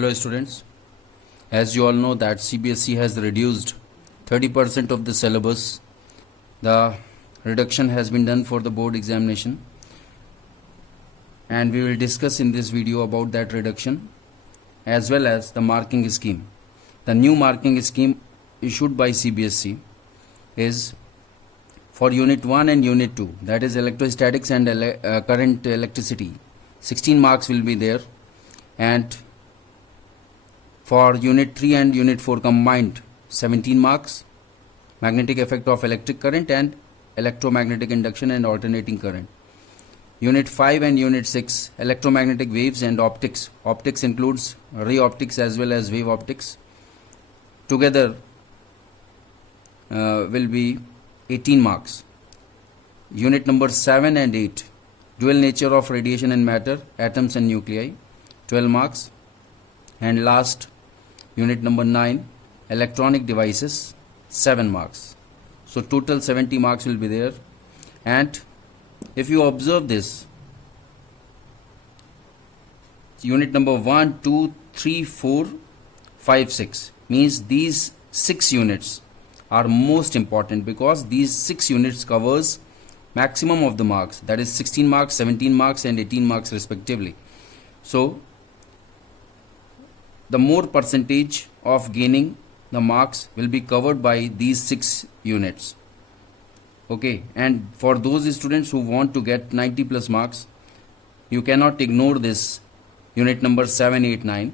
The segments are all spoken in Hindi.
Hello students, as you all know that CBSE has reduced 30% of the syllabus. The reduction has been done for the board examination and we will discuss in this video about that reduction as well as the marking scheme. The new marking scheme issued by CBSE is for Unit 1 and Unit 2, that is electrostatics and current electricity. 16 marks will be there, and for Unit 3 and Unit 4 combined 17 marks, magnetic effect of electric current and electromagnetic induction and alternating current. Unit 5 and Unit 6 electromagnetic waves and optics. Optics includes ray optics as well as wave optics. Together will be 18 marks. Unit number 7 and 8 dual nature of radiation and matter, atoms and nuclei, 12 marks. And last unit number 9 electronic devices, 7 marks. So total 70 marks will be there. And if you observe this, unit number 1, 2, 3, 4, 5, 6 means these 6 units are most important because these 6 units covers maximum of the marks, that is 16 marks, 17 marks and 18 marks respectively. So the more percentage of gaining the marks will be covered by these 6 units. Okay, and for those students who want to get 90 plus marks, you cannot ignore this unit number 7, 8, 9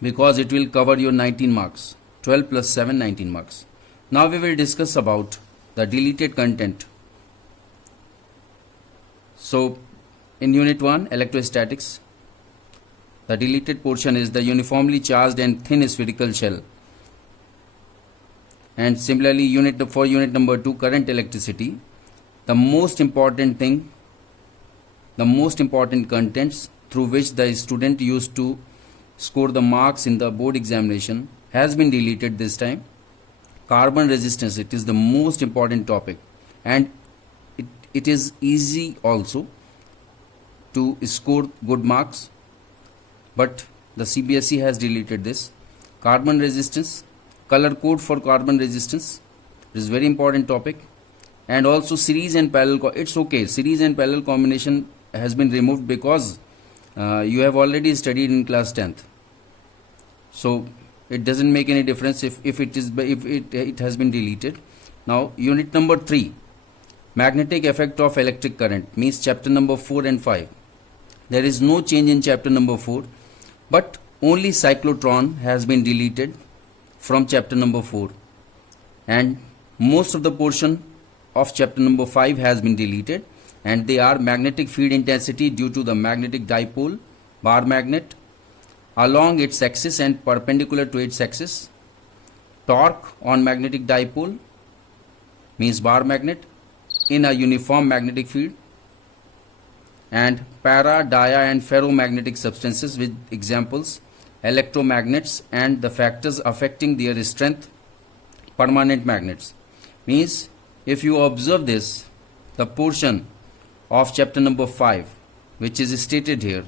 because it will cover your 19 marks. 12 plus 7, 19 marks. Now we will discuss about the deleted content. So in Unit 1 electrostatics, the deleted portion is the uniformly charged and thin spherical shell. And similarly for unit number 2 current electricity, the most important thing, the most important contents through which the student used to score the marks in the board examination has been deleted this time. Carbon resistance, it is the most important topic and it is easy also to score good marks, but the CBSE has deleted this. Carbon resistance, color code for carbon resistance is very important topic, and also series and parallel. It's okay, series and parallel combination has been removed because you have already studied in class 10th, so it doesn't make any difference if it has been deleted. Now unit number 3 magnetic effect of electric current means chapter number 4 and 5. There is no change in chapter number 4, but only cyclotron has been deleted from chapter number 4, and most of the portion of chapter number 5 has been deleted, and they are magnetic field intensity due to the magnetic dipole bar magnet along its axis and perpendicular to its axis, torque on magnetic dipole means bar magnet in a uniform magnetic field, and para, dia and ferromagnetic substances with examples electromagnets and the factors affecting their strength, permanent magnets. Means if you observe this, the portion of chapter number 5 which is stated here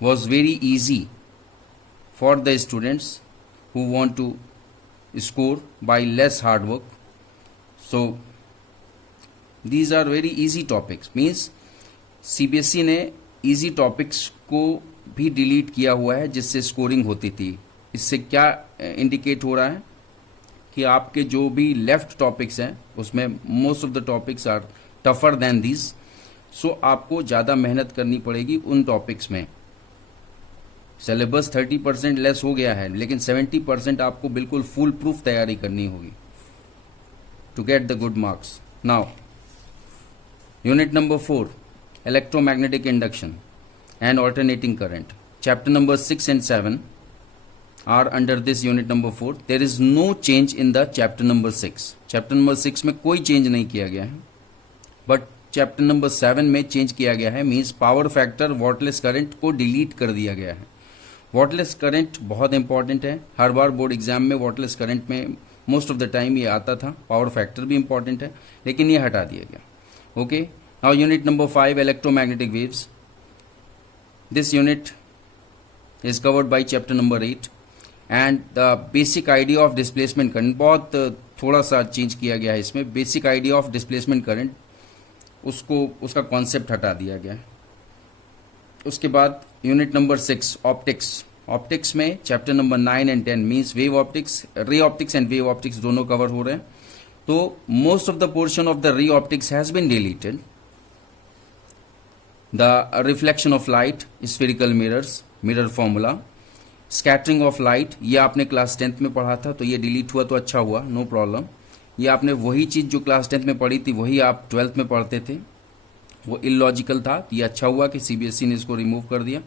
was very easy for the students who want to score by less hard work. So these are very easy topics, means CBSE ने easy topics को भी डिलीट किया हुआ है जिससे स्कोरिंग होती थी. इससे क्या इंडिकेट हो रहा है कि आपके जो भी लेफ्ट टॉपिक्स हैं उसमें most of the topics are tougher than this, so आपको ज़्यादा मेहनत करनी पड़ेगी उन टॉपिक्स में. सिलेबस 30% लेस हो गया है, लेकिन 70% आपको बिल्कुल फुल प्रूफ तैयारी करनी होगी to get the good marks. Now unit number 4 electromagnetic induction and alternating current, chapter number 6 and 7 are under this unit number 4. There is no change in the chapter number 6. chapter number 6 में कोई change नहीं किया गया है, but chapter number 7 में change किया गया है. means power factor wattless current को डिलीट कर दिया गया है. वॉटलेस करंट बहुत इंपॉर्टेंट है, हर बार बोर्ड एग्जाम में वॉटलेस करंट में मोस्ट ऑफ द टाइम ये आता था. पावर फैक्टर भी इंपॉर्टेंट है लेकिन ये हटा दिया गया. Okay, now unit number 5 electromagnetic waves. This unit is covered by chapter number 8 and the basic idea of displacement current बहुत थोड़ा सा चेंज किया गया है इसमें. Basic idea of displacement current उसका कॉन्सेप्ट हटा दिया गया है. उसके बाद यूनिट नंबर 6 ऑप्टिक्स में chapter number 9 and 10 means wave optics, ray optics and wave optics दोनों कवर हो रहे हैं. तो most of the portion of the ray optics has been deleted. The reflection of light, spherical mirrors, mirror formula, scattering of light, ये आपने क्लास 10th में पढ़ा था, तो ये डिलीट हुआ तो अच्छा हुआ, नो प्रॉब्लम. ये आपने वही चीज़ जो क्लास 10th में पढ़ी थी वही आप 12th में पढ़ते थे, वो इलॉजिकल था. तो ये अच्छा हुआ कि सीबीएसई ने इसको रिमूव कर दिया.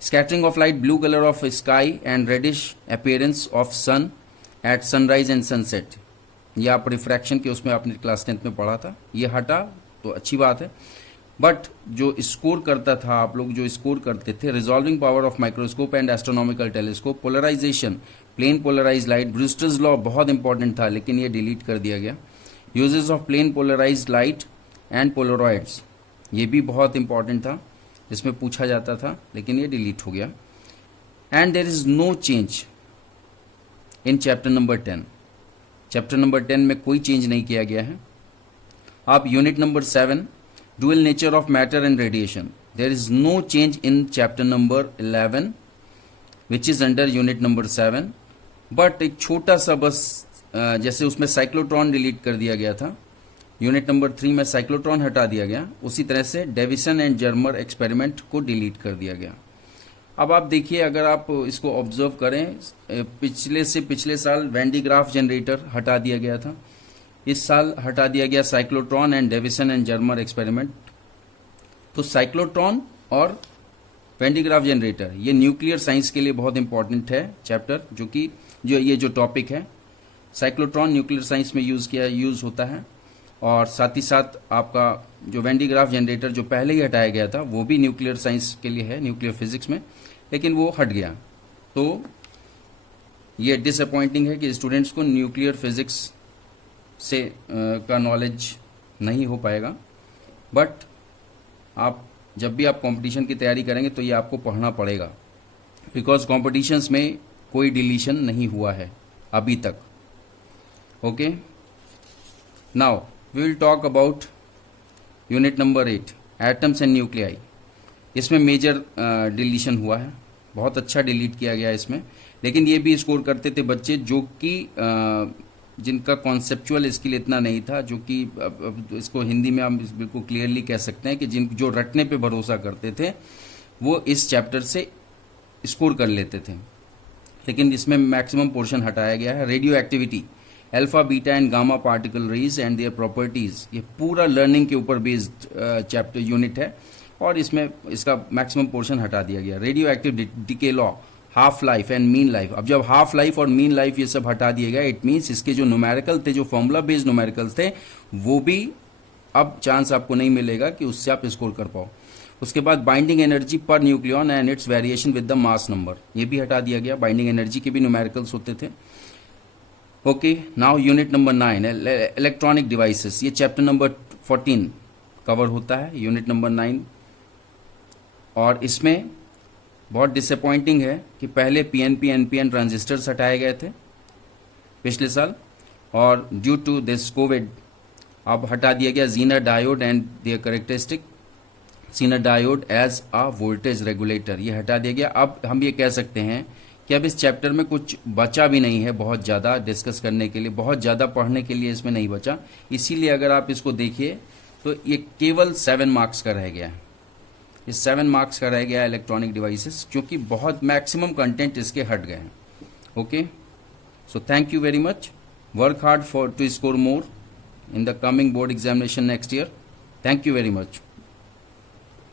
Scattering of light, blue colour of sky and reddish appearance of sun at sunrise and sunset, ये आप रिफ्रैक्शन के उसमें आपने क्लास 10th में पढ़ा था, ये हटा तो अच्छी बात है. बट जो स्कोर करता था, आप लोग जो स्कोर करते थे, resolving power of microscope and astronomical telescope, polarization, plane polarize light, Brewster's law बहुत इंपॉर्टेंट था लेकिन ये डिलीट कर दिया गया. Uses of plane polarize light and polaroids, ये भी बहुत इंपॉर्टेंट था, इसमें पूछा जाता था लेकिन ये डिलीट हो गया. And there is no change in chapter number 10. Chapter number 10 में कोई चेंज नहीं किया गया है. आप unit number 7 dual nature of matter and radiation, there is no change in chapter number 11 which is under unit number 7. but एक छोटा सा बस जैसे उसमें साइक्लोट्रॉन डिलीट कर दिया गया था, यूनिट नंबर 3 में साइक्लोट्रॉन हटा दिया गया, उसी तरह से डेविसन एंड जर्मर एक्सपेरिमेंट को डिलीट कर दिया गया. अब आप देखिए, अगर आप इसको ऑब्जर्व करें, पिछले साल वैन डी ग्राफ जनरेटर हटा दिया गया था, इस साल हटा दिया गया cyclotron and Davisson and Germer experiment. तो साइक्लोट्रॉन और वैन डी ग्राफ जनरेटर ये न्यूक्लियर साइंस के लिए बहुत इंपॉर्टेंट है चैप्टर, जो जो टॉपिक है. साइक्लोट्रॉन न्यूक्लियर साइंस में यूज होता है, और साथ ही साथ आपका जो वैन डी ग्राफ जनरेटर जो पहले ही हटाया गया था वो भी न्यूक्लियर साइंस के लिए है, न्यूक्लियर फिजिक्स में, लेकिन वो हट गया. तो ये डिसअपॉइंटिंग है कि स्टूडेंट्स को न्यूक्लियर फिजिक्स से का नॉलेज नहीं हो पाएगा. बट आप जब भी आप कंपटीशन की तैयारी करेंगे तो ये आपको पढ़ना पड़ेगा, बिकॉज कॉम्पिटिशन्स में कोई डिलीशन नहीं हुआ है अभी तक. Okay, now we will talk about unit number 8 atoms and nuclei. इसमें मेजर डिलीशन हुआ है, बहुत अच्छा डिलीट किया गया है इसमें, लेकिन ये भी स्कोर करते थे बच्चे जो कि जिनका कॉन्सेप्चुअल स्किल इतना नहीं था, जो कि इसको हिंदी में हम बिल्कुल क्लियरली कह सकते हैं कि जो रटने पे भरोसा करते थे वो इस चैप्टर से स्कोर कर लेते थे, लेकिन इसमें मैक्सिमम पोर्शन हटाया गया है. Radioactivity, alpha beta and gamma particle rays and their properties, ये पूरा लर्निंग के ऊपर बेस्ड चैप्टर यूनिट है, और इसमें इसका मैक्सिमम पोर्शन हटा दिया गया. Radio active decay law, half life and mean life. अब जब हाफ लाइफ और मीन लाइफ ये सब हटा दिए गए, इट मीन्स इसके जो न्यूमेरिकल थे, जो फॉर्मूला बेस्ड न्यूमेरिकल्स थे, वो भी अब चांस आपको नहीं मिलेगा कि उससे आप स्कोर कर पाओ. उसके बाद binding energy per nucleon and it's variation with the mass number, ये भी हटा दिया गया. बाइंडिंग एनर्जी के भी न्यूमेरिकल्स होते थे. Okay, now unit number 9 electronic devices, ये चैप्टर नंबर 14 कवर होता है, यूनिट नंबर 9. और इसमें बहुत डिसअपॉइंटिंग है कि पहले पीएनपी एनपीएन ट्रांजिस्टर्स हटाए गए थे पिछले साल, और ड्यू टू दिस कोविड अब हटा दिया गया Zener diode and their characteristic. Zener diode as a voltage regulator, ये हटा दिया गया. अब हम ये कह सकते हैं कि अब इस चैप्टर में कुछ बचा भी नहीं है बहुत ज़्यादा डिस्कस करने के लिए, बहुत ज़्यादा पढ़ने के लिए इसमें नहीं बचा. इसीलिए अगर आप इसको देखिए तो ये केवल 7 मार्क्स का रह गया है. इस 7 मार्क्स का रह गया है इलेक्ट्रॉनिक डिवाइसेस, क्योंकि बहुत मैक्सिमम कंटेंट इसके हट गए हैं. Okay, so thank you very much. Work hard for to score more in the coming board examination next year. Thank you very much.